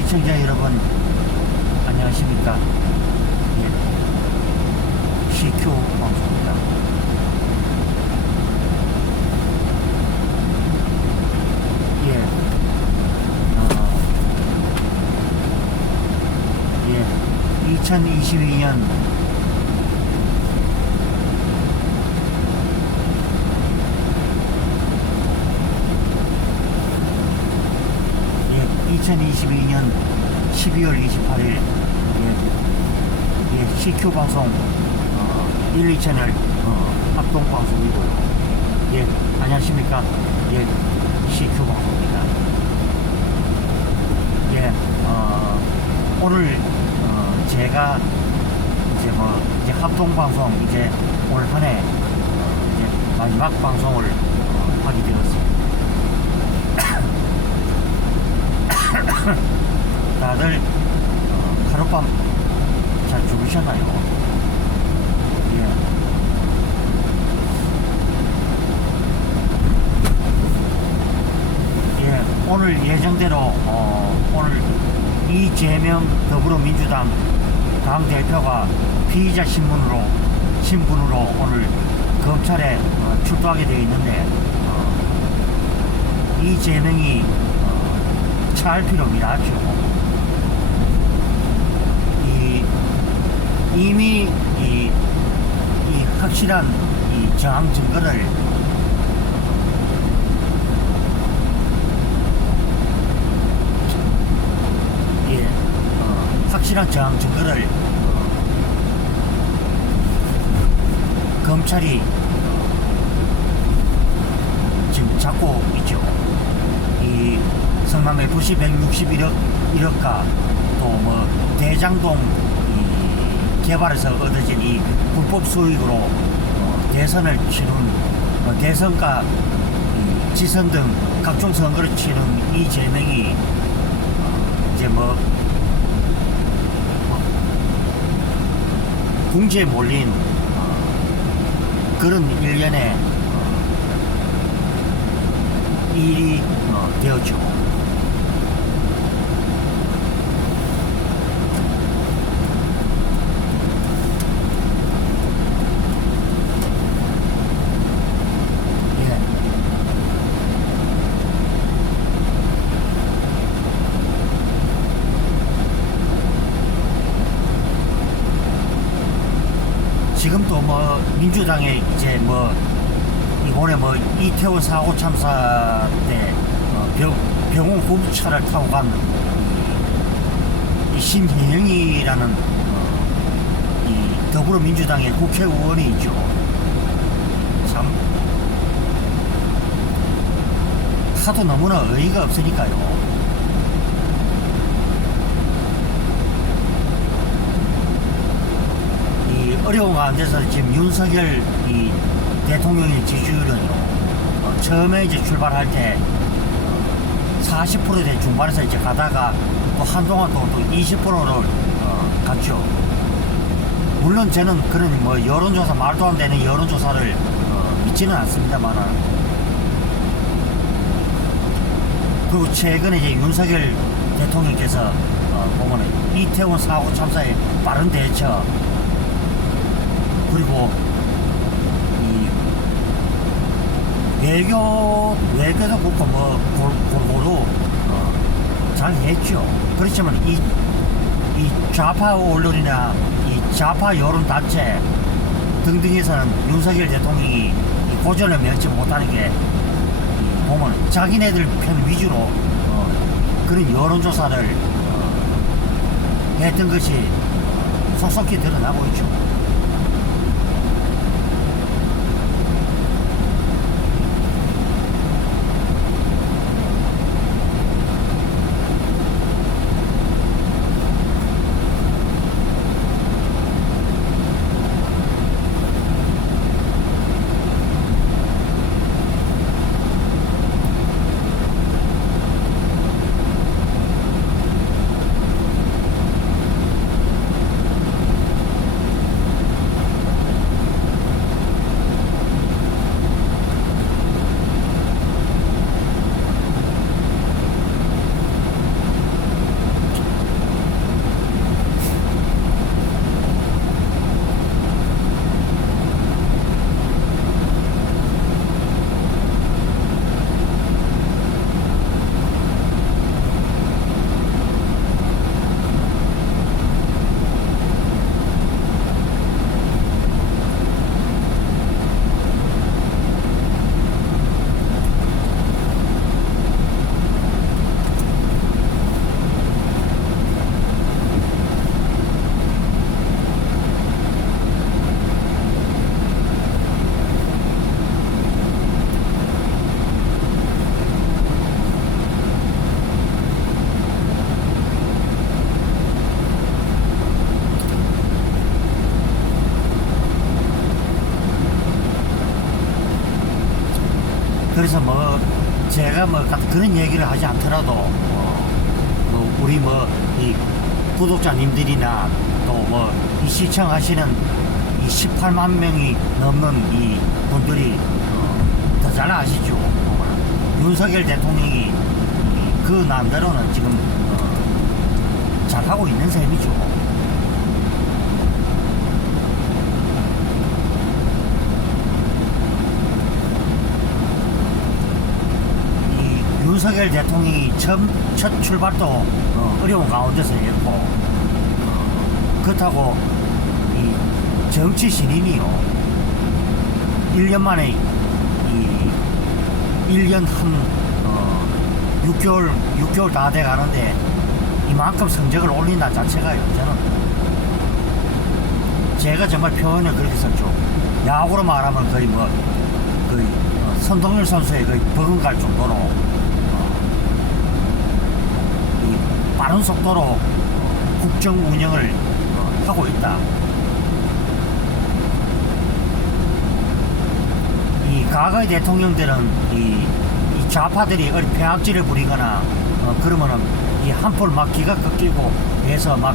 시청자 여러분 안녕하십니까. 예, CQ 방송입니다. 예, 2022년 2022년 12월 28일 CQ 방송 1, 2채널 합동 방송이고요. 안녕하십니까. CQ 방송입니다. 오늘 제가 이제 합동 방송 올 한해 마지막 방송을 하게 되었습니다. 다들 하룻밤 잘 주무셨나요? 오늘 예정대로 오늘 이재명 더불어민주당 당대표가 피의자 신분으로 오늘 검찰에 출두하게 되어 있는데 이재명이 차할 필요가 없죠. 이미 이 확실한 저항 증거를 검찰이 지금 잡고 있죠. 이 성남 FC 161억과 또 대장동 개발에서 얻어진 이 불법 수익으로 대선을 치른 대선과 지선 등 각종 선거를 치른 이재명이 이제 궁지에 몰린 그런 일련의 일이 되었죠. 지금도 민주당에 이번에 이태원 사고 참사 때 병원 구급차를 타고 간 이 심혜영이라는 이 더불어민주당의 국회의원이 있죠. 참 하도 너무나 어이가 없으니까요. 어려운 가운데서 지금 윤석열 이 대통령의 지지율은요, 처음에 출발할 때 40%대 중반에서 가다가 또 한동안 또 20%를 갔죠. 물론 저는 그런 여론조사, 말도 안 되는 여론조사를 믿지는 않습니다만, 그리고 최근에 윤석열 대통령께서 보면 이태원 사고 참사에 빠른 대처, 그리고 이 외교도 그렇고 골고루 잘 했죠. 그렇지만 이 좌파 언론이나 이 좌파 여론 단체 등등에서는 윤석열 대통령이 고전을 면치 못하는 게 보면 자기네들 편 위주로 그런 여론조사를 했던 것이 속속히 드러나고 있죠. 그래서 뭐 제가 뭐 그런 얘기를 하지 않더라도 뭐 우리 뭐 이 구독자님들이나 또 뭐 이 시청하시는 이 18만 명이 넘는 이 분들이 더 잘 아시죠. 윤석열 대통령이 그 남대로는 지금 잘하고 있는 셈이죠. 이 윤석열 대통령이 첫 출발도 어려운 가운데서 했고 그렇다고 이 정치 신인이요 1년 만에 1년 한 6개월 다 돼 가는데 이만큼 성적을 올린다 자체가요. 저는 제가 정말 표현을 그렇게 썼죠. 야구로 말하면 거의 뭐 거의 선동열 선수의 거의 버금갈 정도로 이 빠른 속도로 국정 운영을 하고 있다. 이 과거의 대통령들은 이 좌파들이 어리 폐악질을 부리거나 그러면은 이 한풀 막 기가 꺾이고 해서 막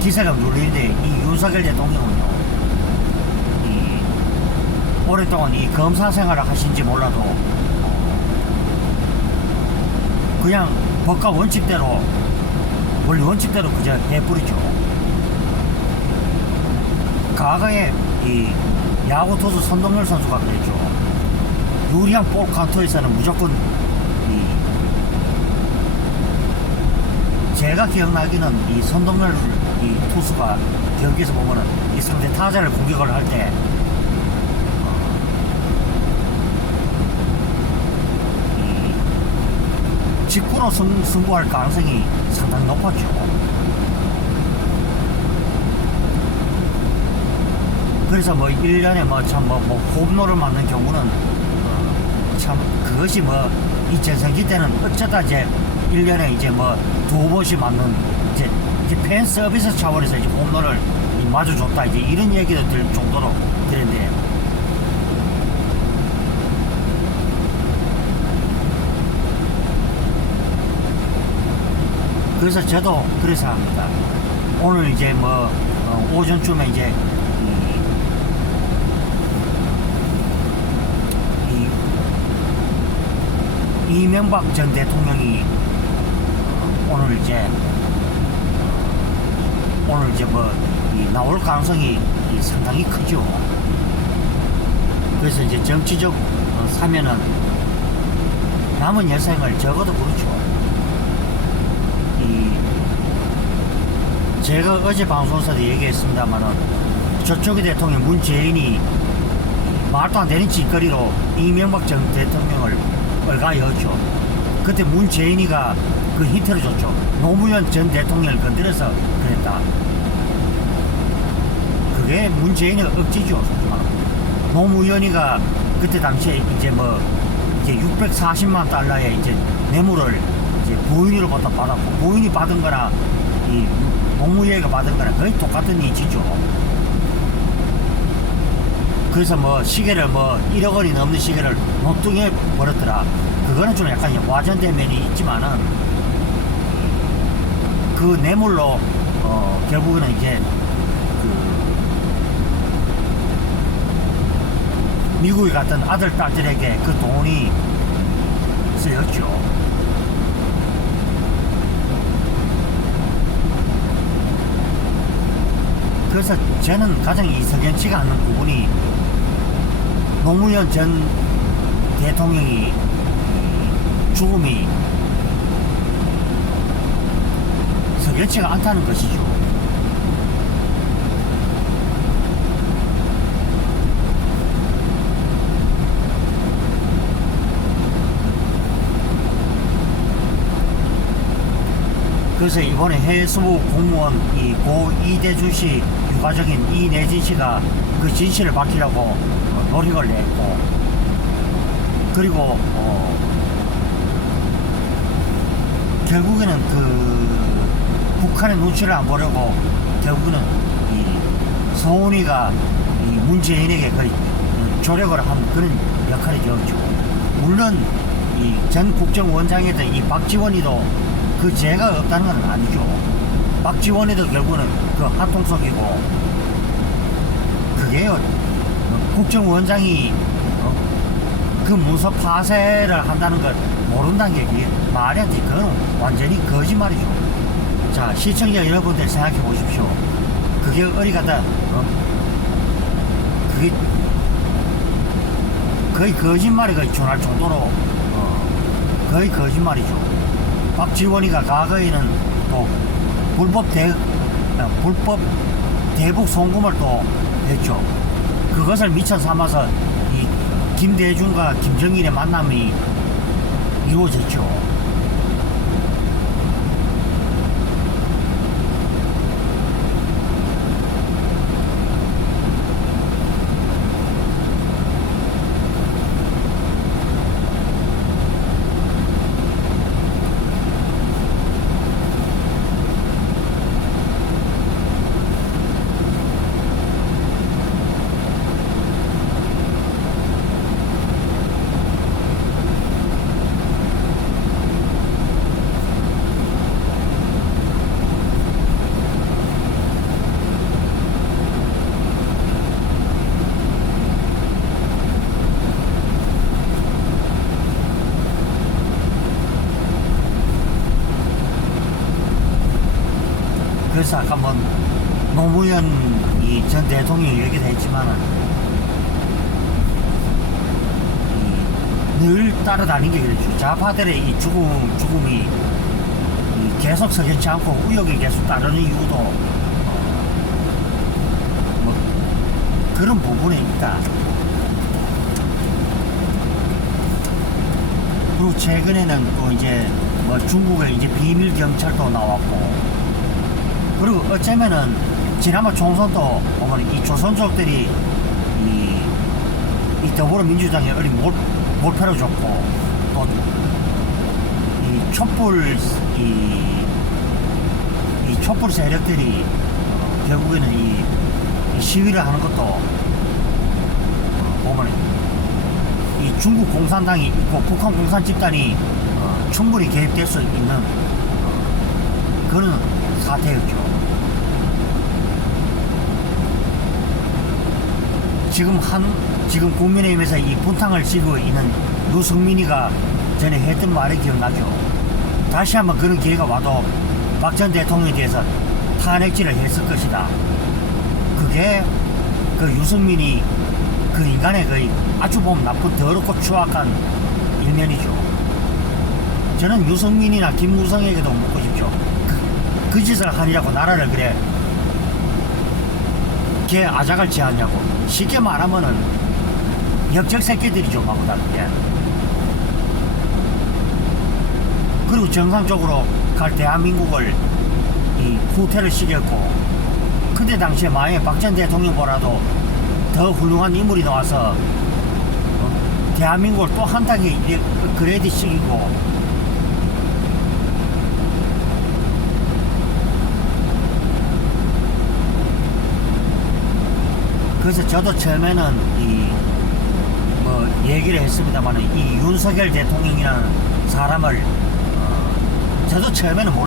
기세가 눌리는데 이 윤석열 대통령은요 이 오랫동안 이 검사 생활을 하신지 몰라도 그냥 법과 원칙대로 원래 원칙대로 그저 해버리죠. 과거에 이 야구 투수 선동열 선수가 그랬죠. 유리한 볼 카운터에서는 무조건 제가 기억나기는 이 선동열 이 투수가 경기에서 보면은 이 상대 타자를 공격을 할 때 직구로 승부할 가능성이 상당히 높았죠. 그래서 뭐 1년에 뭐 참 뭐 홈런을 맞는 경우는 참 그것이 뭐 이 전성기 때는 어쩌다 이제 1년에 이제 뭐 2번씩 맞는 이제 팬 서비스 차원에서 이제 홈런을 맞아줬다 이제 이런 얘기도 들 정도로 그랬는데 그래서 저도 그래서 합니다. 오늘 이제 뭐 오전쯤에 이제 이명박 전 대통령이 오늘 이제 뭐 나올 가능성이 상당히 크죠. 그래서 이제 정치적 사면은 남은 여생을 적어도 그렇죠. 제가 어제 방송에서도 얘기했습니다만은 저쪽의 대통령 문재인이 말도 안 되는 짓거리로 이명박 전 대통령을 얼가였죠. 그때 문재인이가 그 힌트를 줬죠. 노무현 전 대통령을 건드려서 그랬다. 그게 문재인의 억지죠. 노무현이가 그때 당시에 이제 뭐 이제 640만 달러의 이제 뇌물을 이제 부인으로부터 받았고 부인이 받은 거나 이 노무현이가 받은 거나 거의 똑같은 이치죠. 그래서 뭐 시계를 뭐 1억 원이 넘는 시계를 녹등에 버렸더라. 그거는 좀 약간 와전된 면이 있지만은 그 뇌물로 결국에는 이제 그 미국에 갔던 아들 딸들에게 그 돈이 쓰였죠. 그래서 저는 가장 이석연치가 않는 부분이 노무현 전 대통령이 죽음이 석연치가 않다는 것이죠. 그래서 이번에 해수부 공무원 이 고 이대주 씨 유가족인 이내진 씨가 그 진실을 밝히려고 노력을 냈고, 그리고 결국에는 그 북한의 눈치를 안 보려고 결국에는 이 서훈이가 이 문재인에게 거의 조력을 한 그런 역할이 되었죠. 물론 이 전 국정원장이던 이 박지원이도 그 죄가 없다는 건 아니죠. 박지원이도 결국은 그 한통속이고, 그게요, 국정원장이 그 문서 파쇄를 한다는 걸 모른다는 게 그게 말이 안 돼. 그건 완전히 거짓말이죠. 자, 시청자 여러분들 생각해 보십시오. 그게 어디 갔다 그게 거의 거짓말이 거의 전할 정도로 거의 거짓말이죠. 박지원이가 과거에는 또 불법 대북 송금을 또 했죠. 그것을 미천 삼아서 이 김대중과 김정일의 만남이 이루어졌죠. 그래서 아까 뭐 노무현 전 대통령이 얘기도 했지만은 늘 따라다닌 게 그렇죠. 좌파들의 이 죽음이 계속 석연치 않고 우욕이 계속 따르는 이유도 뭐 그런 부분에 있다. 그리고 최근에는 또 이제 뭐 중국의 이제 비밀 경찰도 나왔고, 그리고 어쩌면은 지난번 총선도 보면 이 조선족들이 이 더불어민주당에 어리 몰표를 줬고, 또 이 촛불 이 촛불 세력들이 결국에는 이 시위를 하는 것도 보면 이 중국 공산당이 있고 북한 공산 집단이 충분히 개입될 수 있는 그런 사태였죠. 지금 국민의힘에서 이 분탕을 찌르고 있는 유승민이가 전에 했던 말이 기억나죠. 다시 한번 그런 기회가 와도 박 전 대통령에 대해서 탄핵질을 했을 것이다. 그게 그 유승민이 그 인간의 거의 아주 보면 나쁜 더럽고 추악한 일면이죠. 저는 유승민이나 김무성에게도 묻고 싶죠. 그 짓을 하느냐고 나라를 그래 걔 아작을 지었냐고. 쉽게 말하면은 역적 새끼들이죠, 마구 다 그게. 그리고 정상적으로 갈 대한민국을 이 후퇴를 시켰고, 그때 당시에 만약에 박 전 대통령보다도 더 훌륭한 인물이 나와서 대한민국을 또 한 단계 그레이드 시키고, 그래서 저도 처음에는 뭐 얘기를 했습니다만 이 윤석열 대통령이라는 사람을 저도 처음에는